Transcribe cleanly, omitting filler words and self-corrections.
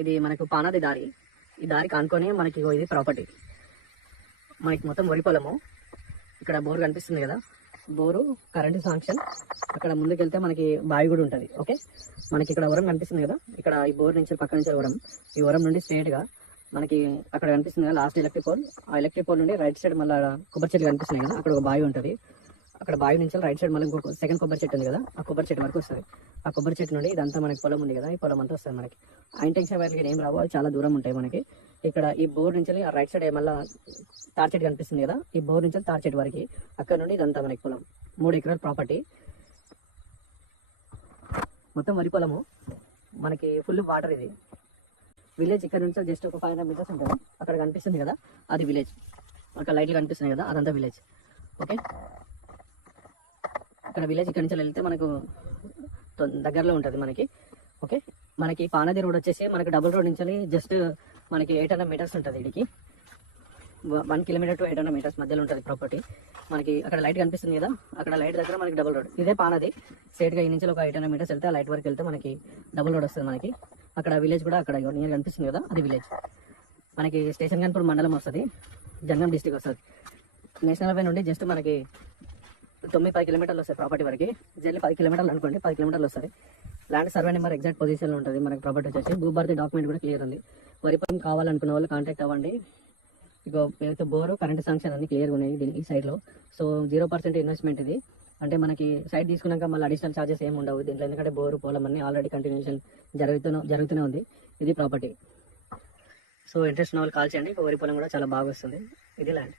ఇది మనకు పానాది దారి. ఈ దారి కానుకొని మనకి ఇది ప్రాపర్టీ. మనకి మొత్తం వరి పొలము. ఇక్కడ బోర్ కనిపిస్తుంది కదా, బోరు, కరెంటు శాంక్షన్. అక్కడ ముందుకెళ్తే మనకి బావి కూడా ఉంటుంది. ఓకే, మనకి ఇక్కడ వరం కనిపిస్తుంది కదా, ఇక్కడ ఈ బోర్ నుంచి పక్క నుంచి వరం, ఈ వరం నుండి స్ట్రేట్ గా మనకి అక్కడ కనిపిస్తుంది కదా లాస్ట్ ఎలక్ట్రిక్ పోల్. ఆ ఎలక్ట్రిక్ పోల్ నుండి రైట్ సైడ్ మళ్ళీ కొబ్బరి చెట్లు కనిపిస్తున్నాయి కదా, అక్కడ ఒక బావి ఉంటుంది. అక్కడ బావి నుంచి రైట్ సైడ్ మళ్ళీ ఇంకొక సెకండ్ కొబ్బరి చెట్టు ఉంది కదా, ఆ కొబ్బరి చెట్టు వరకు వస్తుంది. ఆ కొబ్బరి చెట్టు నుండి ఇదంతా మనకి పొలం ఉంది కదా, ఈ పొలం అంతా వస్తుంది మనకి. ఆ ఇంటెన్షన్ వైర్లకి ఏం రావు, అది చాలా దూరం ఉంటాయి మనకి. ఇక్కడ ఈ బోర్ నుంచి ఆ రైట్ సైడ్ మళ్ళీ తార్ చెట్టు కనిపిస్తుంది కదా, ఈ బోర్ నుంచి తార్ చెట్టు వరకు అక్కడ నుండి ఇదంతా మనకి పొలం. 3 ఎకరాల ప్రాపర్టీ, మొత్తం వరి పొలము. మనకి ఫుల్ వాటర్. ఇది విలేజ్. ఇక్కడ నుంచి జస్ట్ ఒక 500 మీటర్స్ ఉంటుంది. అక్కడ కనిపిస్తుంది కదా, అది విలేజ్. అక్కడ లైట్లు కనిపిస్తున్నాయి కదా, అదంతా విలేజ్. ఓకే, అక్కడ విలేజ్. ఇక్కడ నుంచి వెళ్తే మనకు దగ్గరలో ఉంటుంది మనకి. ఓకే, మనకి పానది రోడ్ వచ్చేసి మనకి డబుల్ రోడ్ నుంచి జస్ట్ మనకి 800 మీటర్స్ ఉంటుంది. ఇడికి 1 కిలోమీటర్ టు 800 మీటర్స్ మధ్యలో ఉంటుంది ప్రాపర్టీ. మనకి అక్కడ లైట్ కనిపిస్తుంది కదా, అక్కడ లైట్ దగ్గర మనకి డబుల్ రోడ్. ఇదే పానది. స్ట్రేట్గా ఈ నుంచి ఒక 800 మీటర్స్ వెళ్తే ఆ లైట్ వరకు వెళ్తే మనకి డబుల్ రోడ్ వస్తుంది మనకి. అక్కడ విలేజ్ కూడా అక్కడ నియర్ కనిపిస్తుంది కదా, అది విలేజ్. మనకి స్టేషన్ కాన్పూర్ మండలం వస్తుంది, జంగం డిస్టిక్ వస్తుంది. నేషనల్ హైవే నుండి జస్ట్ మనకి 9-10 కిలోమీటర్లు వస్తాయి ప్రాపర్టీ వరకు. జర్నీ 10 కిలోమీటర్లు అనుకోండి, 10 కిలోమీటర్లు వస్తుంది. ల్యాండ్ సర్వే నెంబర్ ఎగ్జాక్ట్ పొజిషన్లో ఉంటుంది మనకి. ప్రాపర్టీ వచ్చేసి భూభారతి డాక్యుమెంట్ కూడా క్లియర్ ఉంది. వరి పొలం కావాలనుకున్న వాళ్ళు కాంటాక్ట్ అవ్వండి. ఇక ఏదైతే బోరు, కరెంట్ శాంక్షన్ అన్ని క్లియర్గా ఉన్నాయి ఈ సైడ్లో. సో 0% ఇన్వెస్ట్మెంట్ ఇది. అంటే మనకి సైట్ తీసుకున్నాక మళ్ళీ అడిషనల్ ఛార్జెస్ ఏమి ఉండవు దీంట్లో, ఎందుకంటే బోరు పొలం అన్ని ఆల్రెడీ కంటిన్యూషన్ జరుగుతూనే ఉంది. ఇది ప్రాపర్టీ. సో ఇంట్రెస్ట్ ఉన్న వాళ్ళు కాల్ చేయండి. వరి పొలం కూడా చాలా బాగా వస్తుంది. ఇది ల్యాండ్.